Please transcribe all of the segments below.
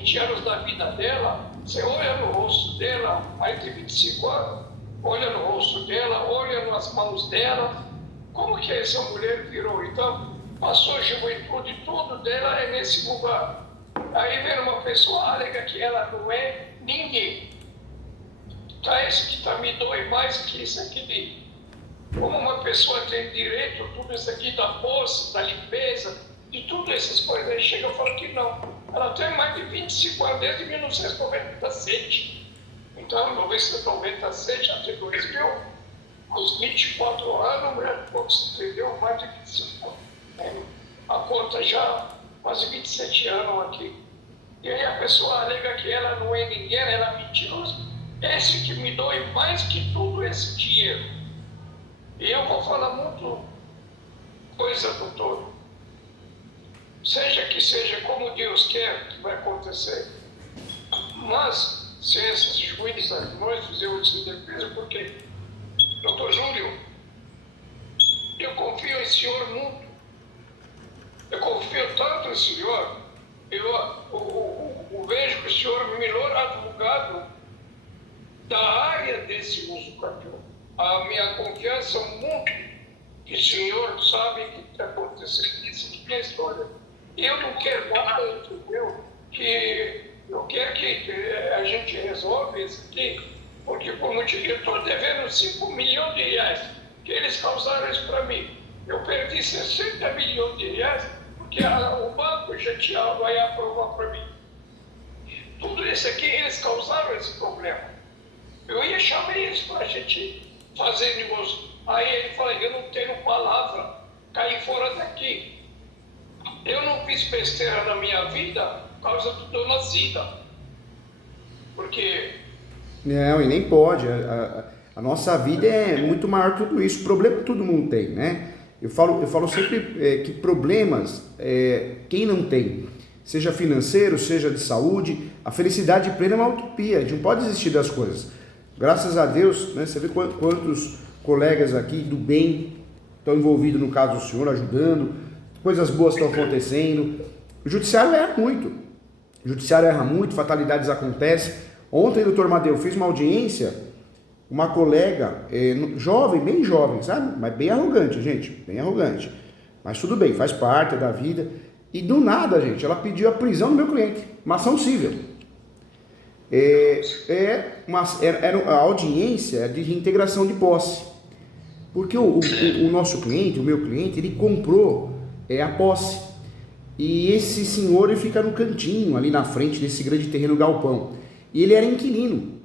20 anos da vida dela, você olha no rosto dela, mais de 25 anos, olha no rosto dela, olha nas mãos dela, como que essa mulher virou? Então, passou a juventude, tudo dela é nesse lugar. Aí vem uma pessoa, alega que ela não é ninguém. Tá, esse que tá, me dói mais que isso aqui. Como uma pessoa tem direito, tudo isso aqui da posse, da limpeza, de tudo essas coisas, aí chega e fala que não. Ela tem mais de 25 anos, desde 1997. Então, em 1997 até 2000, aos 24 anos, mulher entendeu? Mais de 25 anos. A conta já quase 27 anos aqui. E aí a pessoa alega que ela não é ninguém, ela é mentirosa. Esse que me dói mais que tudo esse dinheiro. E eu vou falar muito coisa, doutor. Seja que seja como Deus quer que vai acontecer. Mas, se esses juízes, nós fizemos essa defesa, porque, doutor Júlio, eu confio em senhor muito. Eu confio tanto em senhor. Eu vejo que o senhor é o melhor advogado da área desse uso campeão. A minha confiança é muito que o senhor sabe que está acontecendo isso aqui é história. Eu não quero nada, entendeu? Que eu quero que a gente resolva isso aqui, porque como eu estou devendo 5 milhões de reais, que eles causaram isso para mim. Eu perdi 60 milhões de reais, porque o banco já vai aprovar para mim. Tudo isso aqui, eles causaram esse problema. Eu ia chamar eles para a gente fazer negócio. Aí ele falou, eu não tenho palavra, caí fora daqui. Eu não fiz besteira na minha vida por causa do Dona Cida. Porque... Não, e nem pode. A nossa vida é muito maior que tudo isso. Problema todo mundo tem, né? Eu falo sempre que problemas, quem não tem, seja financeiro, seja de saúde, a felicidade plena é uma utopia, a gente não pode desistir das coisas. Graças a Deus, né, você vê quantos colegas aqui do bem estão envolvidos no caso do senhor, ajudando, coisas boas estão acontecendo. O judiciário erra muito, fatalidades acontecem. Ontem, doutor Madeu, fiz uma audiência, uma colega, jovem, bem jovem, sabe? Mas bem arrogante, gente, bem arrogante. Mas tudo bem, faz parte da vida. E do nada, gente, ela pediu a prisão do meu cliente, uma ação civil. Era a audiência de reintegração de posse. Porque o nosso cliente, o meu cliente, ele comprou a posse. E esse senhor, ele fica no cantinho, ali na frente desse grande terreno galpão. E ele era inquilino.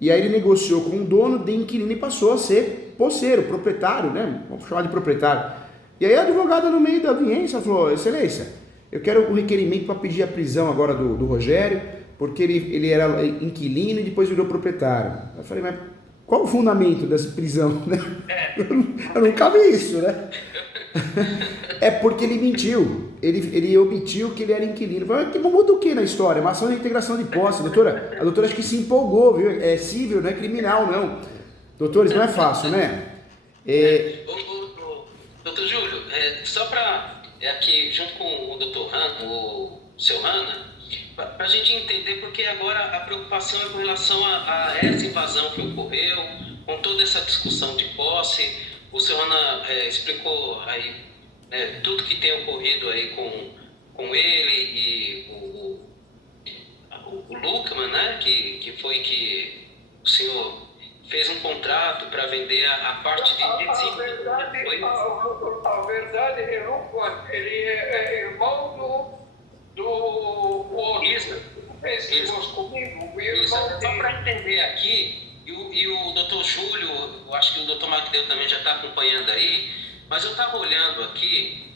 E aí ele negociou com o dono de inquilino e passou a ser posseiro, proprietário, né? Vamos chamar de proprietário. E aí a advogada, no meio da audiência, falou, excelência, eu quero o requerimento para pedir a prisão agora do Rogério, porque ele era inquilino e depois virou proprietário. Eu falei, mas qual o fundamento dessa prisão? Eu nunca vi isso, né? É porque ele mentiu. Ele omitiu que ele era inquilino. Eu falei, muda o que na história? Uma ação de integração de posse. Doutora, a doutora acho que se empolgou, viu? É civil, não é criminal, não. Doutores, não é fácil, né? Doutor Júlio, só para aqui, junto com o doutor o seu Hanna, para a gente entender, porque agora a preocupação é com relação a essa invasão que ocorreu, com toda essa discussão de posse. O seu Hanna explicou aí tudo que tem ocorrido aí com ele e o Lucman, né, que foi que o senhor fez um contrato para vender a parte de... A verdade é Lucman, ele é irmão do Isso. fez negócio comigo, Isso. Só para entender aqui, e o doutor Júlio, eu acho que o doutor Magdeu também já está acompanhando aí, mas eu estava olhando aqui,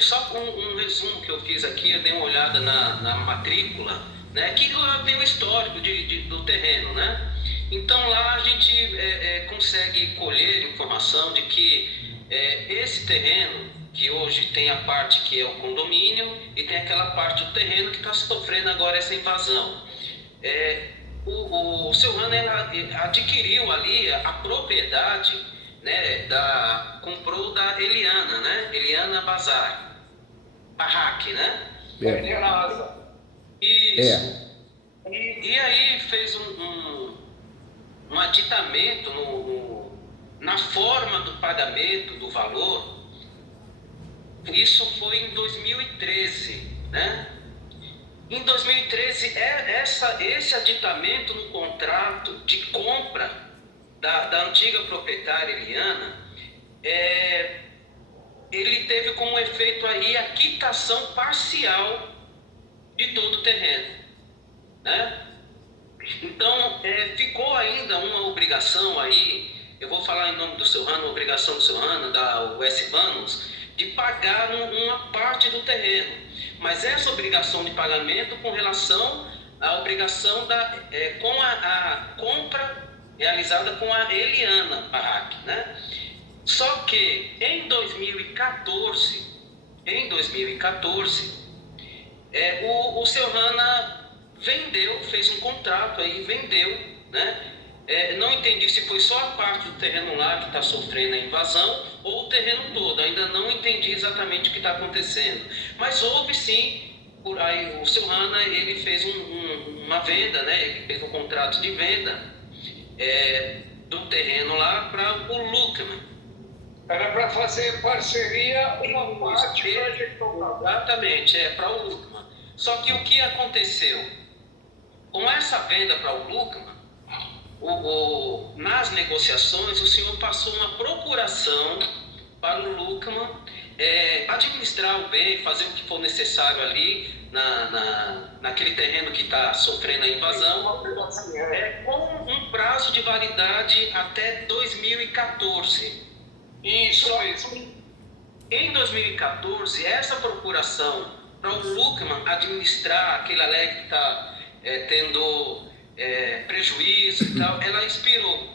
só um resumo que eu fiz aqui, eu dei uma olhada na matrícula, né, que lá tem o histórico do terreno, né? Então lá a gente consegue colher informação de que esse terreno, que hoje tem a parte que é o condomínio e tem aquela parte do terreno que está sofrendo agora essa invasão. O seu Hanna adquiriu ali a propriedade, né, comprou da Eliana, né? Eliana Bazar, Barraque, né? Eliana. Isso. Isso. E aí fez um aditamento na forma do pagamento do valor. Isso foi em 2013, né? Em 2013, esse aditamento no contrato de compra da antiga proprietária Eliana, ele teve como efeito aí a quitação parcial de todo o terreno, né? Então, ficou ainda uma obrigação aí, eu vou falar em nome do seu Rano, uma obrigação do seu Rano, da US Banos, de pagar uma parte do terreno. Mas essa obrigação de pagamento com relação à obrigação com a compra realizada com a Eliana Barraque, né? Só que em 2014, o seu Rana fez um contrato aí, vendeu, né? Não entendi se foi só a parte do terreno lá que está sofrendo a invasão ou o terreno todo, ainda não entendi exatamente o que está acontecendo. Mas houve sim, por aí, o seu Rana, ele fez uma venda, né? Ele fez um contrato de venda do terreno lá para o Luckman. Era para fazer parceria, uma parte para a gente tocar. Exatamente, para o Luckman. Só que o que aconteceu? Com essa venda para o Luckman, nas negociações, o senhor passou uma procuração para o Luckman administrar o bem, fazer o que for necessário ali naquele terreno que está sofrendo a invasão, com um prazo de validade até 2014. Isso mesmo. Em 2014, essa procuração para o Luckman administrar aquele alegre que está tendo prejuízo e tal, ela expirou.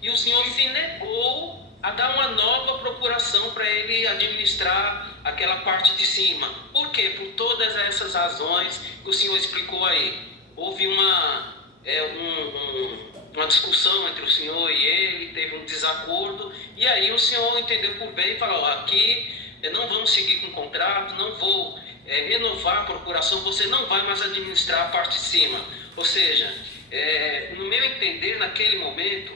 E o senhor se negou a dar uma nova procuração para ele administrar aquela parte de cima. Por quê? Por todas essas razões que o senhor explicou aí. Houve uma discussão entre o senhor e ele, teve um desacordo, e aí o senhor entendeu por bem e falou: aqui não vamos seguir com o contrato, não vou renovar a procuração, você não vai mais administrar a parte de cima. Ou seja, no meu entender, naquele momento,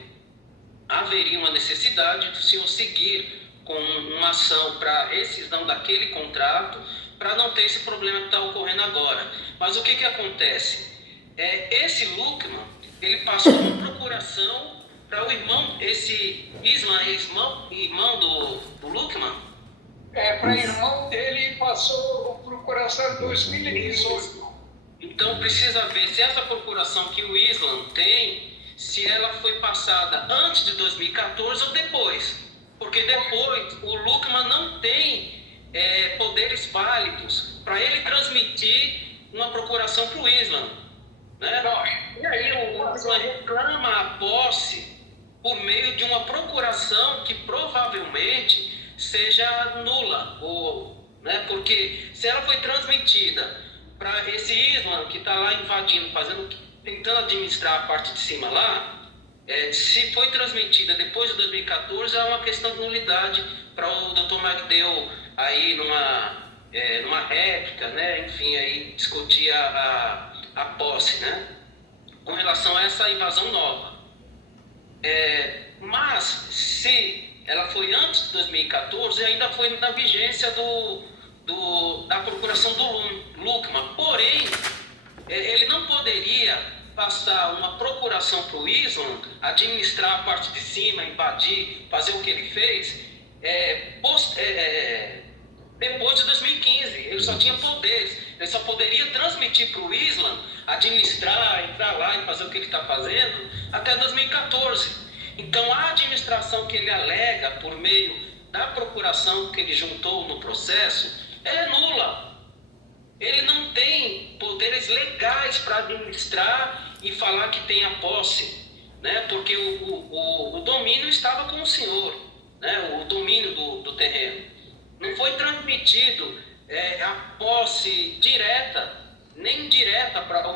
haveria uma necessidade do senhor seguir com uma ação para rescisão daquele contrato, para não ter esse problema que está ocorrendo agora. Mas o que acontece? Esse Luckman, ele passou uma procuração para o irmão, esse irmão do Luckman. Para irmão dele, passou procuração em 2018. Então precisa ver se essa procuração que o Islam tem, se ela foi passada antes de 2014 ou depois. Porque depois o Luckman não tem poderes válidos para ele transmitir uma procuração para o Islam, né? E aí o Islam reclama a posse por meio de uma procuração que provavelmente seja nula, né? Porque se ela foi transmitida para esse Islam que está lá invadindo, tentando administrar a parte de cima lá, se foi transmitida depois de 2014, é uma questão de nulidade para o Dr. Magdeu aí numa réplica, né? Enfim, aí discutir a posse, né? Com relação a essa invasão nova. Mas se ela foi antes de 2014, ainda foi na vigência da procuração do Luckman. Porém, ele não poderia passar uma procuração para o Islam, administrar a parte de cima, invadir, fazer o que ele fez, depois de 2015. Ele só tinha poderes, ele só poderia transmitir para o Islam, administrar, entrar lá e fazer o que ele está fazendo, até 2014. Então, a administração que ele alega por meio da procuração que ele juntou no processo é nula. Ele não tem poderes legais para administrar e falar que tem a posse, né? Porque o domínio estava com o senhor, né? O domínio do terreno. Não foi transmitido a posse direta, nem indireta para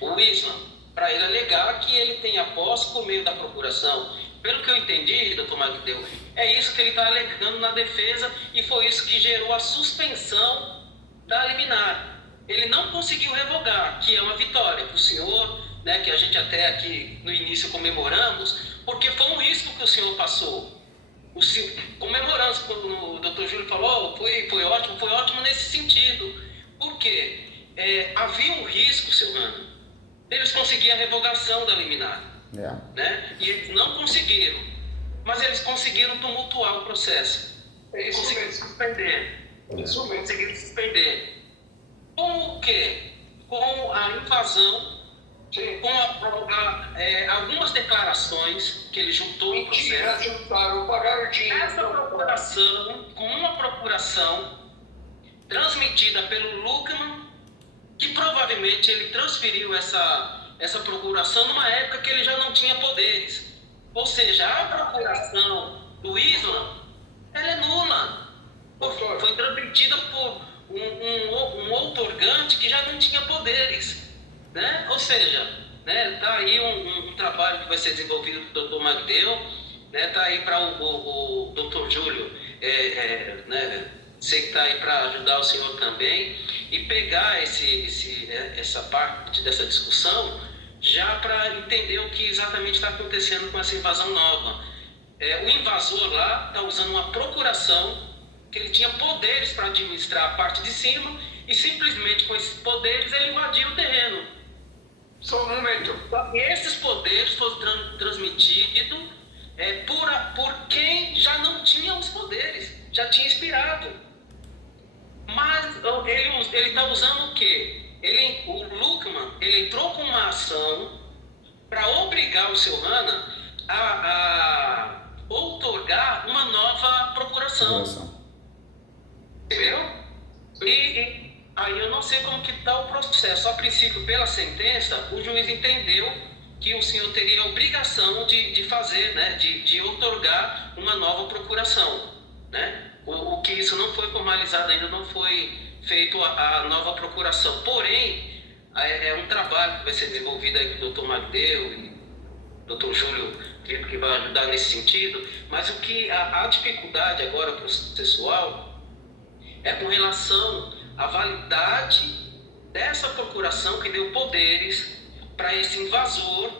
o Islam, para ele alegar que ele tem a posse por meio da procuração. Pelo que eu entendi, doutor Magdeu, é isso que ele está alegando na defesa, e foi isso que gerou a suspensão da liminar. Ele não conseguiu revogar, que é uma vitória para o senhor, né, que a gente até aqui no início comemoramos, porque foi um risco que o senhor passou. Comemoramos quando o Dr. Júlio falou, foi ótimo nesse sentido. Por quê? Havia um risco, seu Rano, eles conseguiam a revogação da liminar. Né? E eles não conseguiram, mas eles conseguiram tumultuar o processo. Eles conseguiram suspender. Conseguiram suspender. Com o quê? Com a invasão, com algumas declarações que ele juntou no processo. Pagaram dinheiro. Essa procuração, com uma procuração transmitida pelo Luckmann, que provavelmente ele transferiu essa procuração numa época que ele já não tinha poderes. Ou seja, a procuração do Islam, ela é nula. Foi transmitida por um outorgante que já não tinha poderes. Né? Ou seja, tá aí um trabalho que vai ser desenvolvido pelo Dr. Magdeu, né? Tá aí para o Dr. Júlio, sei que está aí para ajudar o senhor também, e pegar essa parte dessa discussão já para entender o que exatamente está acontecendo com essa invasão nova. O invasor lá está usando uma procuração, que ele tinha poderes para administrar a parte de cima, e simplesmente com esses poderes ele invadiu o terreno. Só um momento. E esses poderes foram transmitidos por quem já não tinha os poderes, já tinha expirado. Mas ele está usando o quê? O Luckmann, ele entrou com uma ação para obrigar o seu Hanna a outorgar uma nova procuração. Entendeu? E aí eu não sei como que está o processo. A princípio, pela sentença, o juiz entendeu que o senhor teria a obrigação de fazer, né, de outorgar uma nova procuração, né? O que isso não foi formalizado ainda, não foi feito a nova procuração. Porém, é um trabalho que vai ser desenvolvido aí com o Dr. Magdeu e o Dr. Júlio, que vai ajudar nesse sentido. Mas o que a dificuldade agora processual é com relação à validade dessa procuração que deu poderes para esse invasor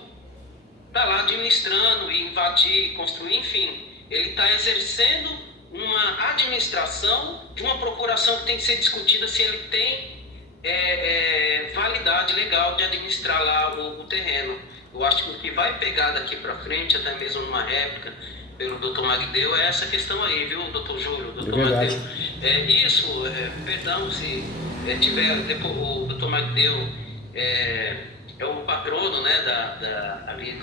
estar lá administrando e invadir, construir, enfim. Ele está exercendo uma administração de uma procuração que tem que ser discutida se ele tem validade legal de administrar lá o terreno. Eu acho que o que vai pegar daqui para frente, até mesmo numa réplica, pelo Dr. Magdeu, é essa questão aí, viu, Dr. Júlio, Dr. Magdeu. Perdão se tiver, depois, o Dr. Magdeu é o patrono, né, ali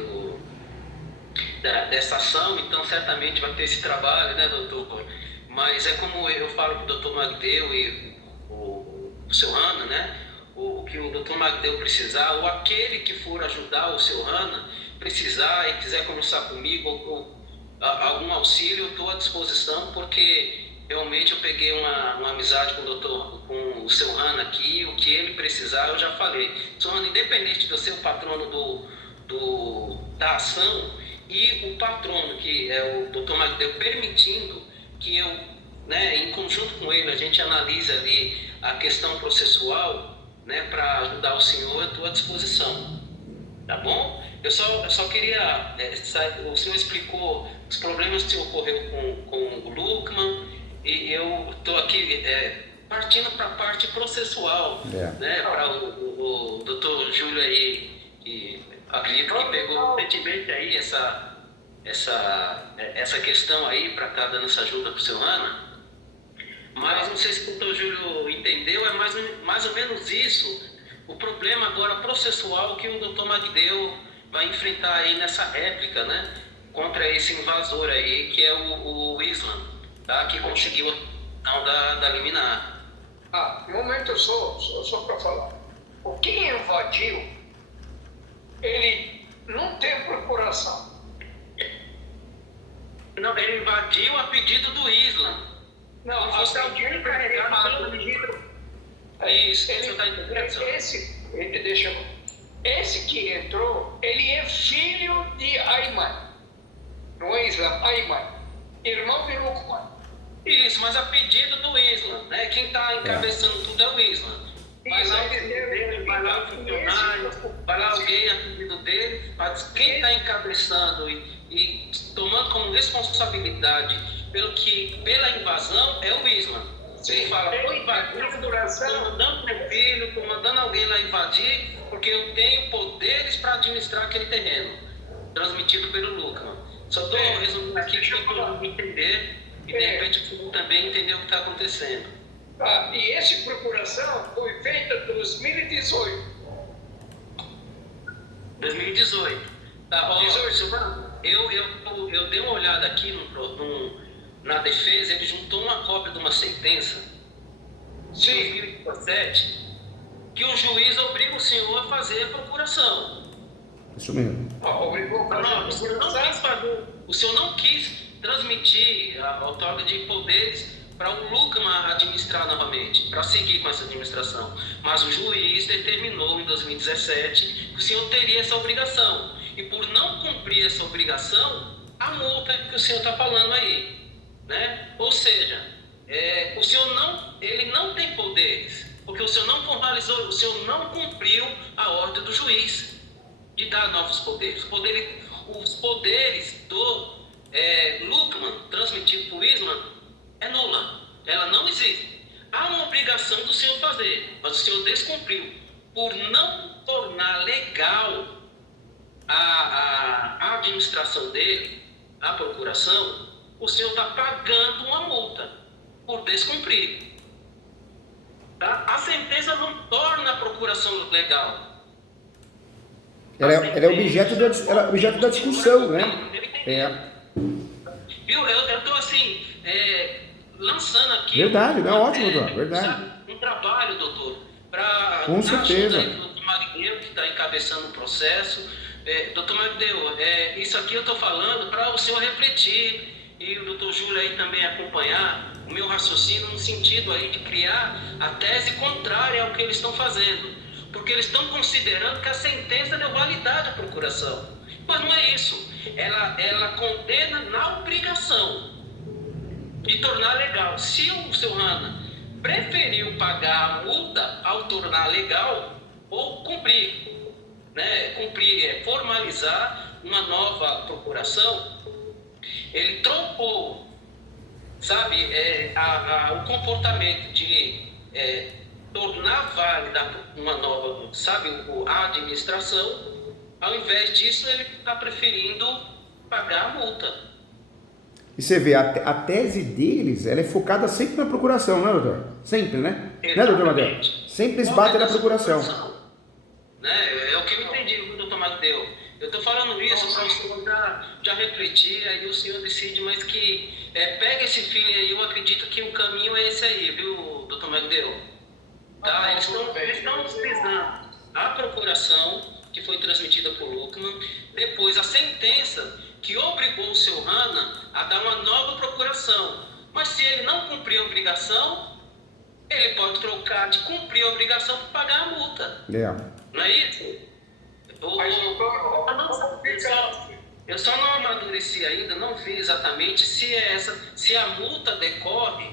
dessa ação, então certamente vai ter esse trabalho, né, doutor? Mas é como eu falo para o Dr. Magdeu e o seu Hanna, né? O que o Dr. Magdeu precisar, ou aquele que for ajudar o seu Hanna precisar e quiser conversar comigo, ou algum auxílio, eu estou à disposição, porque realmente eu peguei uma amizade com o seu Hanna aqui, o que ele precisar eu já falei. Seu Hanna, independente de eu ser o patrono da ação e o patrono, que é o Dr. Magdeu, permitindo que eu, né, em conjunto com ele, a gente analise ali a questão processual, né, para ajudar o senhor, eu estou à disposição. Tá bom? Eu só queria... o senhor explicou os problemas que ocorreu com o Luckmann, e eu estou aqui partindo para a parte processual, né, para o doutor Júlio aí, que acredito que pegou recentemente aí essa questão aí para estar dando essa ajuda para o seu Hanna. Mas não sei se o doutor Júlio entendeu, é mais ou menos isso. O problema agora processual que o doutor Magdeu vai enfrentar aí nessa réplica, né, contra esse invasor aí, que é o Islam, tá, que conseguiu a da liminar. No momento só para falar. O que invadiu, ele não tem procuração. Não, ele invadiu a pedido do Islam. Não, você é o dinheiro carregado pelo pedido. Isso, esse que entrou, ele é filho de Ayman, não é Islam, Ayman, irmão de Luckmann. Isso, mas a pedido do Islam, né? Quem está encabeçando tudo é o Islam. Vai lá o filho dele, vai lá o funcionário, vai lá alguém a pedido dele, mas quem está encabeçando e tomando como responsabilidade pela invasão é o Islam. Ele fala, estou mandando meu filho, estou mandando alguém lá invadir, porque eu tenho poderes para administrar aquele terreno, transmitido pelo Luckman. Só estou resumindo aqui para todo mundo entender e de repente o também entender o que está acontecendo. E essa procuração foi feita em 2018. 2018. Tá, ó, Silvano, eu dei uma olhada aqui na defesa, ele juntou uma cópia de uma sentença de 2017 que o juiz obriga o senhor a fazer a procuração. Isso mesmo. O senhor não quis transmitir a outorga de poderes para o Luckman administrar novamente, para seguir com essa administração. Mas o juiz determinou em 2017 que o senhor teria essa obrigação. E por não cumprir essa obrigação, a multa que o senhor está falando aí. Né? Ou seja, o senhor ele não tem poderes, porque o senhor não formalizou, o senhor não cumpriu a ordem do juiz de dar novos poderes. Os poderes do Luckman, transmitido por Islam, é nula, ela não existe. Há uma obrigação do senhor fazer, mas o senhor descumpriu. Por não tornar legal a administração dele, a procuração, o senhor está pagando uma multa por descumprir. Tá? A sentença não torna a procuração legal. Ela é objeto da discussão, né? Viu? Eu estou assim, lançando aqui. Verdade, é ótimo, doutor. Verdade. Um trabalho, doutor, para. Com certeza. O doutor Magdeu, que está encabeçando o processo. Doutor Magdeu, isso aqui eu estou falando para o senhor refletir. E o doutor Júlio aí também acompanhar o meu raciocínio no sentido aí de criar a tese contrária ao que eles estão fazendo. Porque eles estão considerando que a sentença deu validade à procuração. Mas não é isso. Ela condena na obrigação de tornar legal. Se o seu Hanna preferiu pagar a multa ao tornar legal ou cumprir, né? Cumprir formalizar uma nova procuração, ele trocou, sabe, o comportamento de tornar válida uma nova, sabe, a administração. Ao invés disso, ele está preferindo pagar a multa. E você vê, a tese deles, ela é focada sempre na procuração, né, doutor? Sempre, né? Exatamente. Né, doutor Magdeu? Sempre eles batem na procuração. Né? É o que eu entendi, doutor Magdeu. Eu estou falando isso para o senhor já refletir, aí o senhor decide, mas que pega esse feeling aí, eu acredito que o caminho é esse aí, viu, doutor Magdeu? Tá? Eles estão utilizando a procuração que foi transmitida por Luckman, depois a sentença que obrigou o seu Hanna a dar uma nova procuração. Mas se ele não cumprir a obrigação, ele pode trocar de cumprir a obrigação para pagar a multa. Não é isso? Eu só não amadureci ainda, não vi exatamente se a multa decorre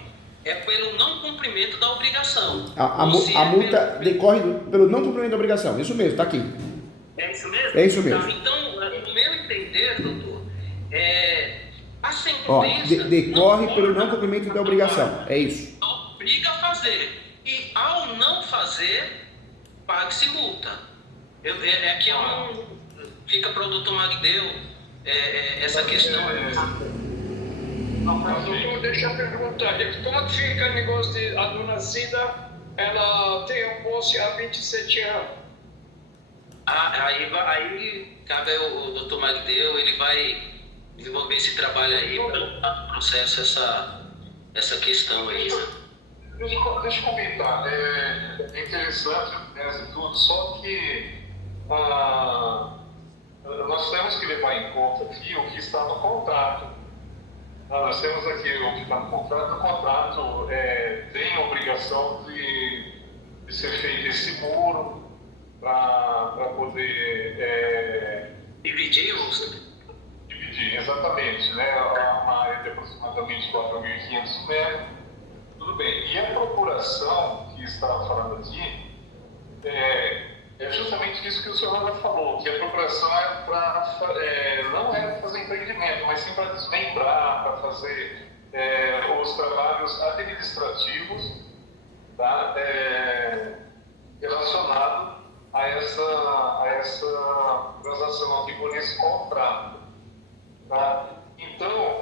pelo não cumprimento da obrigação. A multa decorre pelo não cumprimento da obrigação. Isso mesmo, está aqui. É isso mesmo? É isso mesmo. Então, no meu entender, doutor, a sentença... decorre pelo não cumprimento da obrigação. É isso. Obriga a fazer. E ao não fazer, pague-se multa. Fica para o doutor Magdeu essa questão. Mas, doutor, deixa eu perguntar. Como que fica o negócio de a dona Cida, ela tem um posse há 27 anos? Aí cabe ao doutor Magdeu, ele vai desenvolver esse trabalho aí para o processo essa questão aí. Deixa eu comentar, é interessante tudo, só que nós temos que levar em conta aqui o que está no contrato. Nós temos aqui o que está no contrato. O contrato tem a obrigação de ser feito esse muro para poder dividir Entendi, exatamente, né? Uma área de aproximadamente 4.500 metros. Tudo bem. E a procuração que estava falando aqui é justamente isso que o senhor já falou, que a procuração não é fazer empreendimento, mas sim para desmembrar, para fazer os trabalhos administrativos, tá? Relacionado a essa transação aqui por esse contrato. Tá? Então,